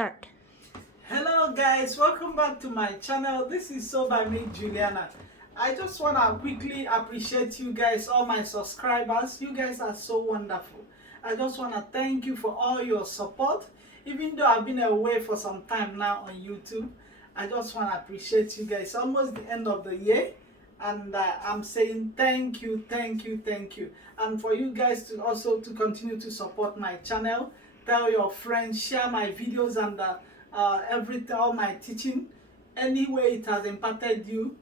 Start. Hello guys, welcome back to my channel. This is So by me, Juliana. I just want to quickly appreciate you guys, all my subscribers. You guys are so wonderful. I just want to thank you for all your support. Even though I've been away for some time now on YouTube, I just want to appreciate you guys. Almost the end of the year, and I'm saying thank you, thank you, thank you. And for you guys to also to continue to support my channel, tell your friends, share my videos, and everything, all my teaching, any way it has impacted you,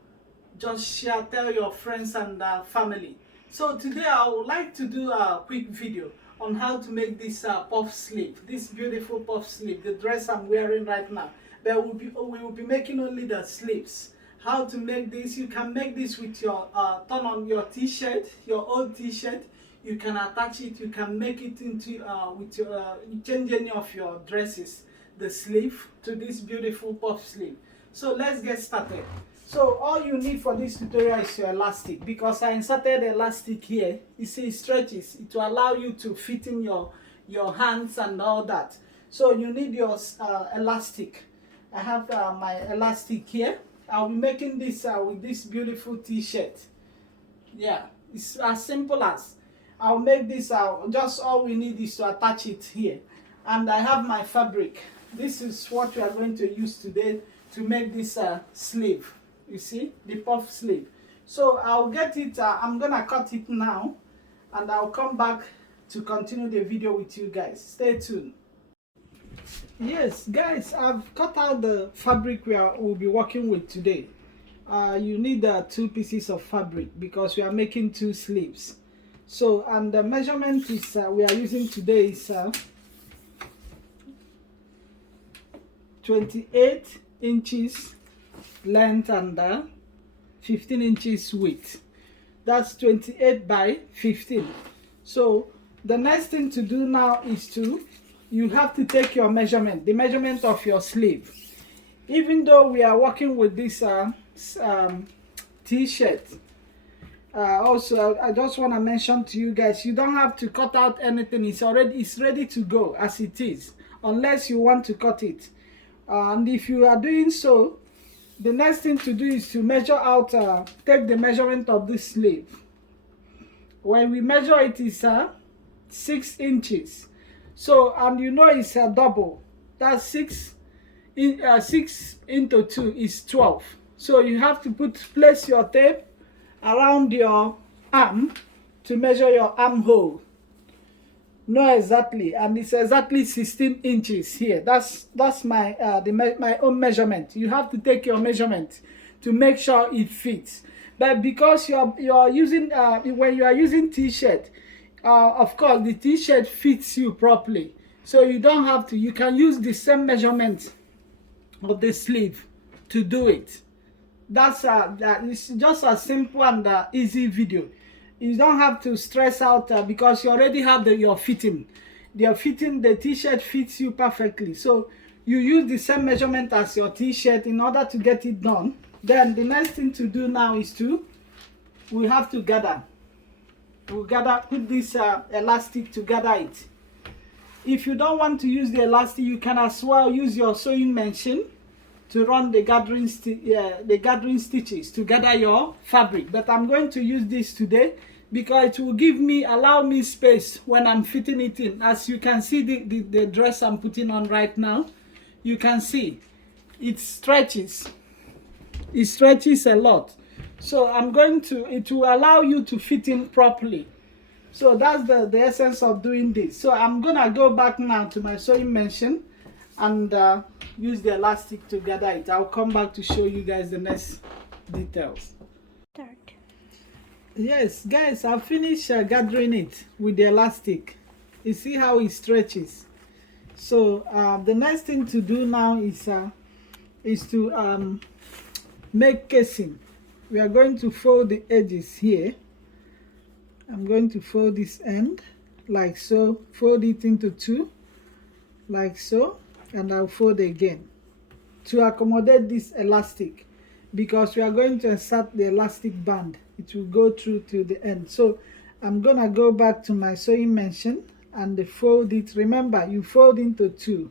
just share, tell your friends and family. So today I would like to do a quick video on how to make this puff sleeve, this beautiful puff sleeve, the dress I'm wearing right now. But we will be making only the sleeves. How to make this? You can make this with your turn on your t-shirt, your old t-shirt. You can attach it. You can make it into with your change any of your dresses, the sleeve to this beautiful puff sleeve. So let's get started. So all you need for this tutorial is your elastic, because I inserted elastic here. You see, it stretches. It will allow you to fit in your hands and all that. So you need your elastic. I have my elastic here. I'll be making this with this beautiful t-shirt. Yeah, it's as simple as I'll make this out. Just all we need is to attach it here. And I have my fabric. This is what we are going to use today to make this sleeve. You see, the puff sleeve. So I'll get it, I'm gonna cut it now, and I'll come back to continue the video with you guys. Stay tuned. Yes, guys, I've cut out the fabric we'll be working with today. You need 2 pieces of fabric because we are making 2 sleeves. So, and the measurement is we are using today is 28 inches length and 15 inches width. That's 28 by 15. So the next thing to do now is you have to take your measurement, the measurement of your sleeve. Even though we are working with this t-shirt, also I just want to mention to you guys, you don't have to cut out anything. It's ready to go as it is, unless you want to cut it. And if you are doing so, the next thing to do is to measure out, take the measurement of this sleeve. When we measure it is 6 inches. So, and you know it's a double. That's 6 into 2 is 12. So you have to place your tape around your arm to measure your armhole. No, exactly, and it's exactly 16 inches here. That's my my own measurement. You have to take your measurement to make sure it fits. But because you are using when you are using t-shirt, of course the t-shirt fits you properly, so you don't have to. You can use the same measurement of the sleeve to do it. That's it's just a simple and easy video. You don't have to stress out because you already have your fitting. The t-shirt fits you perfectly. So you use the same measurement as your t-shirt in order to get it done. Then the next thing to do now is we have to gather. We'll put this elastic to gather it. If you don't want to use the elastic, you can as well use your sewing machine to run the gathering stitches to gather your fabric. But I'm going to use this today because it will allow me space when I'm fitting it in. As you can see, the dress I'm putting on right now, you can see it stretches a lot. So it will allow you to fit in properly. So that's the essence of doing this. So I'm gonna go back now to my sewing machine and use the elastic to gather it. I'll come back to show you guys the next details. Start. Yes, guys, I've finished gathering it with the elastic. You see how it stretches. So the next thing to do now is to make casing. We are going to fold the edges here. I'm going to fold this end like so, fold it into 2 like so, and I'll fold again to accommodate this elastic, because we are going to insert the elastic band. It will go through to the end. So I'm gonna go back to my sewing machine and fold it. Remember, you fold into 2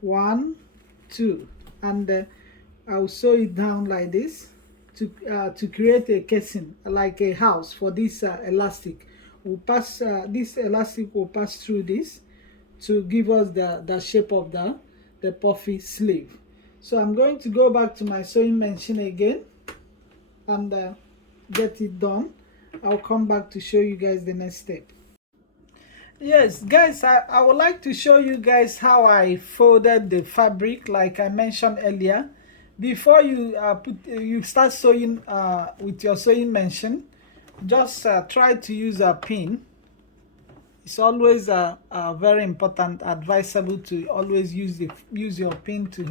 1, 2, and I'll sew it down like this to create a casing, like a house for this elastic. We'll pass this elastic will pass through this to give us the shape of the puffy sleeve. So I'm going to go back to my sewing machine again and get it done. I'll come back to show you guys the next step. Yes, guys, I would like to show you guys how I folded the fabric like I mentioned earlier. Before you you start sewing with your sewing machine, just try to use a pin. It's always very important, advisable to always use your pin to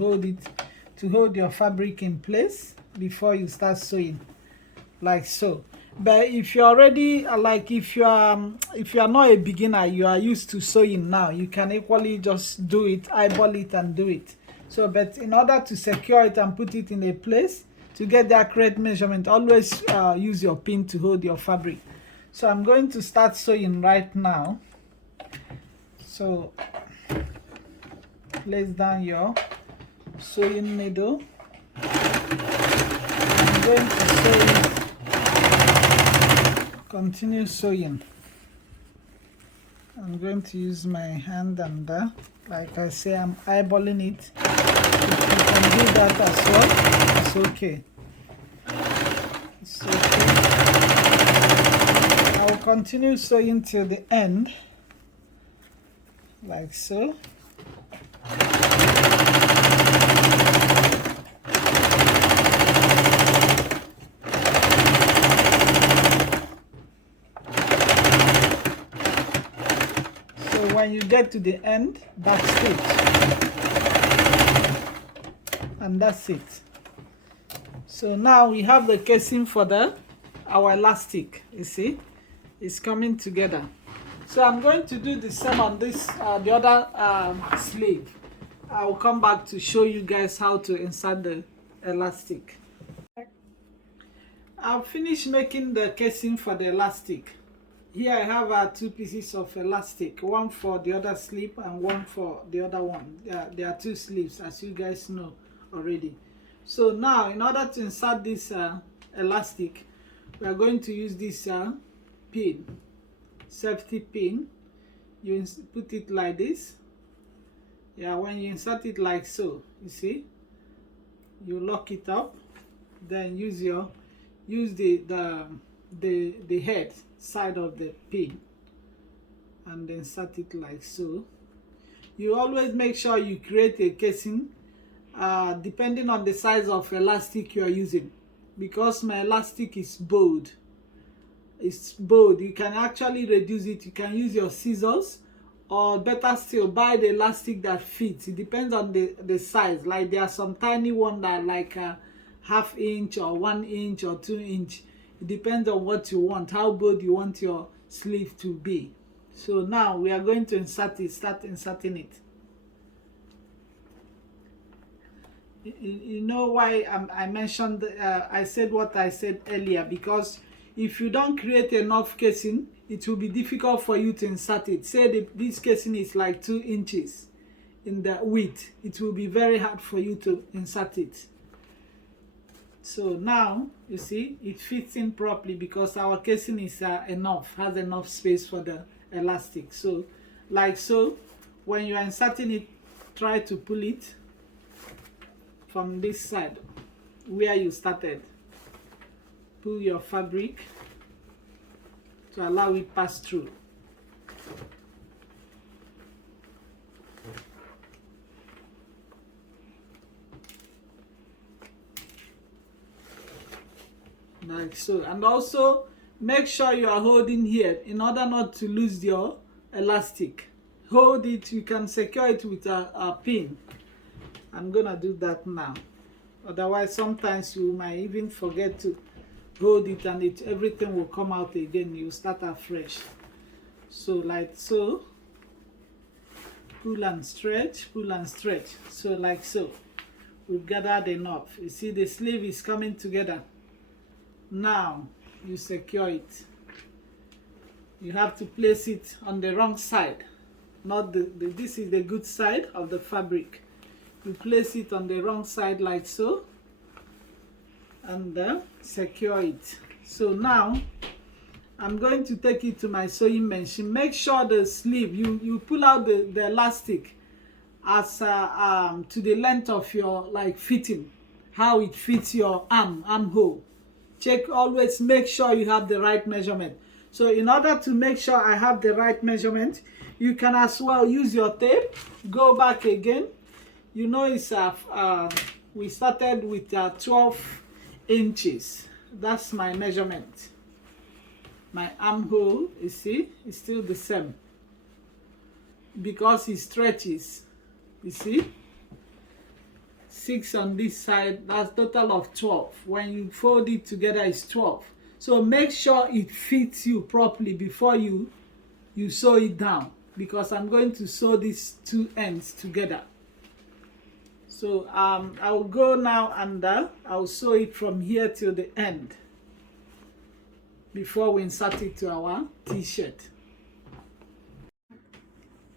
hold your fabric in place before you start sewing, like so. But if you're already like if you are not a beginner, you are used to sewing now, you can equally just do it, eyeball it and do it. So but in order to secure it and put it in a place to get the accurate measurement, always use your pin to hold your fabric. So I'm going to start sewing right now. So place down your sewing needle. I'm going to sew it. Continue sewing. I'm going to use my hand and like I say, I'm eyeballing it. If you can do that as well, it's okay. It's okay. I'll continue sewing till the end, like so. When you get to the end, backstitch, and that's it. So now we have the casing for our elastic. You see, it's coming together. So I'm going to do the same on this the other sleeve. I will come back to show you guys how to insert the elastic. I've finished making the casing for the elastic. Here I have 2 pieces of elastic, one for the other sleeve and one for the other one. There are 2 sleeves, as you guys know already. So now, in order to insert this elastic, we are going to use this pin, safety pin. You put it like this. Yeah, when you insert it like so, you see, you lock it up. Then use the head side of the pin and then insert it like so. You always make sure you create a casing depending on the size of elastic you are using, because my elastic is bold. It's bold. You can actually reduce it. You can use your scissors, or better still, buy the elastic that fits. It depends on the size. Like there are some tiny one that are like a ½ inch or 1 inch or 2 inch. It depends on what you want, how bold you want your sleeve to be. So now we are going to start inserting it. You know why I mentioned, I said what I said earlier, because if you don't create enough casing, it will be difficult for you to insert it. Say this casing is like 2 inches in the width. It will be very hard for you to insert it. So now, you see, it fits in properly because our casing is has enough space for the elastic. So, like so, when you are inserting it, try to pull it from this side, where you started. Pull your fabric to allow it pass through. Like so. And also make sure you are holding here in order not to lose your elastic. Hold it. You can secure it with a pin. I'm gonna do that now. Otherwise, sometimes you might even forget to hold it and everything will come out again. You start afresh. So like so. Pull and stretch, pull and stretch. So like so. We've gathered enough. You see the sleeve is coming together. Now you secure it. You have to place it on the wrong side, not this is the good side of the fabric. we place it on the wrong side like so, and secure it. So now I'm going to take it to my sewing machine. Make sure the sleeve, you pull out the elastic as to the length of your fitting, how it fits your armhole. Check, always make sure you have the right measurement. So in order to make sure I have the right measurement, you can as well use your tape. Go back again. You know, it's we started with 12 inches. That's my measurement. My armhole, you see, is still the same because it stretches. You see, 6 on this side, that's total of 12. When you fold it together, it's 12. So make sure it fits you properly before you sew it down, because I'm going to sew these two ends together. So I will go now and I'll sew it from here till the end before we insert it to our t-shirt.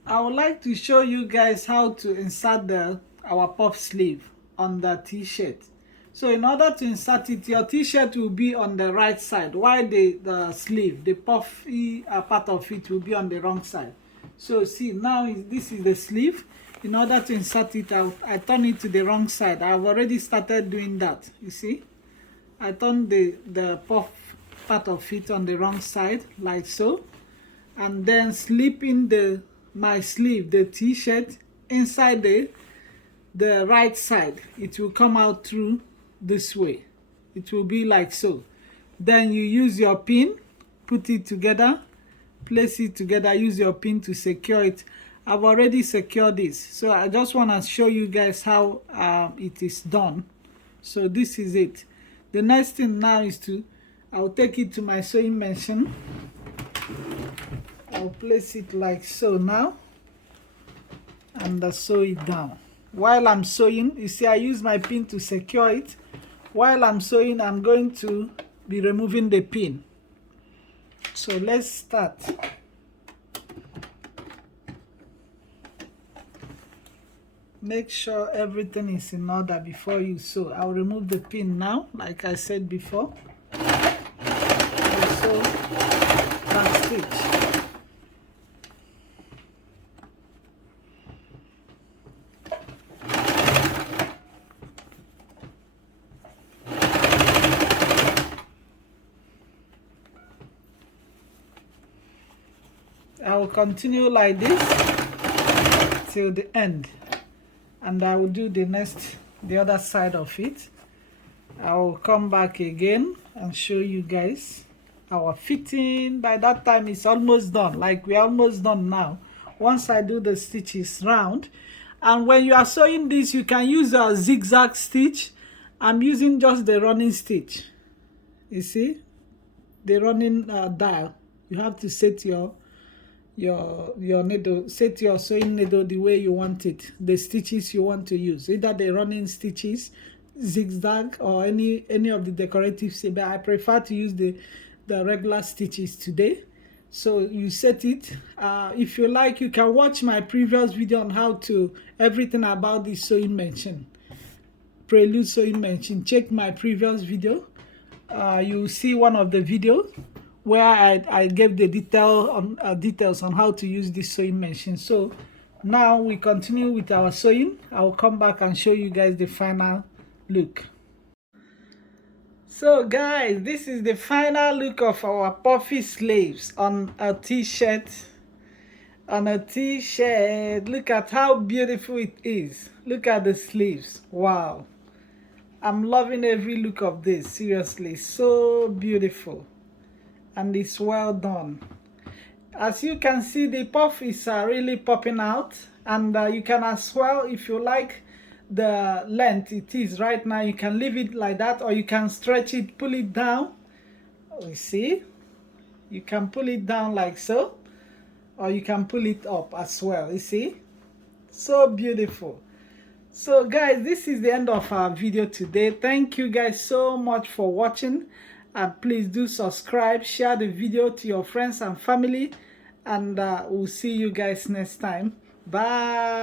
I would like to show you guys how to insert our puff sleeve on the t-shirt. So in order to insert it, your t-shirt will be on the right side, while the sleeve, the puffy part of it, will be on the wrong side. So see, now this is the sleeve. In order to insert it, I turn it to the wrong side. I've already started doing that. You see, I turn the puff part of it on the wrong side like so, and then slip in my sleeve, the t-shirt, inside the right side. It will come out through this way. It will be like so. Then you use your pin, put it together, place it together, use your pin to secure it. I've already secured this, so I just want to show you guys how it is done. So this is it. The next thing now is I'll take it to my sewing machine. I'll place it like so now and sew it down. While I'm sewing, you see, I use my pin to secure it. While I'm sewing, I'm going to be removing the pin. So let's start. Make sure everything is in order before you sew. I'll remove the pin now, like I said before. I'll sew that stitch. I will continue like this till the end, and I will do the other side of it. I will come back again and show you guys our fitting. By that time it's almost done, like we're almost done now. Once I do the stitches round, and when you are sewing this, you can use a zigzag stitch. I'm using just the running stitch. You see, the running dial. You have to set your needle, set your sewing needle the way you want it, the stitches you want to use, either the running stitches, zigzag, or any of the decorative, but I prefer to use the regular stitches today. So you set it. If you like, you can watch my previous video on how to everything about this sewing machine, Prelude sewing machine. Check my previous video. You see one of the videos where I gave the details on how to use this sewing machine. So now we continue with our sewing. I will come back and show you guys the final look. So guys, this is the final look of our puffy sleeves on a t-shirt. Look at how beautiful it is. Look at the sleeves. Wow, I'm loving every look of this. Seriously, so beautiful. And it's well done. As you can see, the puff is really popping out, and you can as well, if you like the length it is right now, you can leave it like that, or you can stretch it, pull it down. You see, you can pull it down like so, or you can pull it up as well. You see, so beautiful. So guys, this is the end of our video today. Thank you guys so much for watching. And please do subscribe, share the video to your friends and family, and we'll see you guys next time. Bye.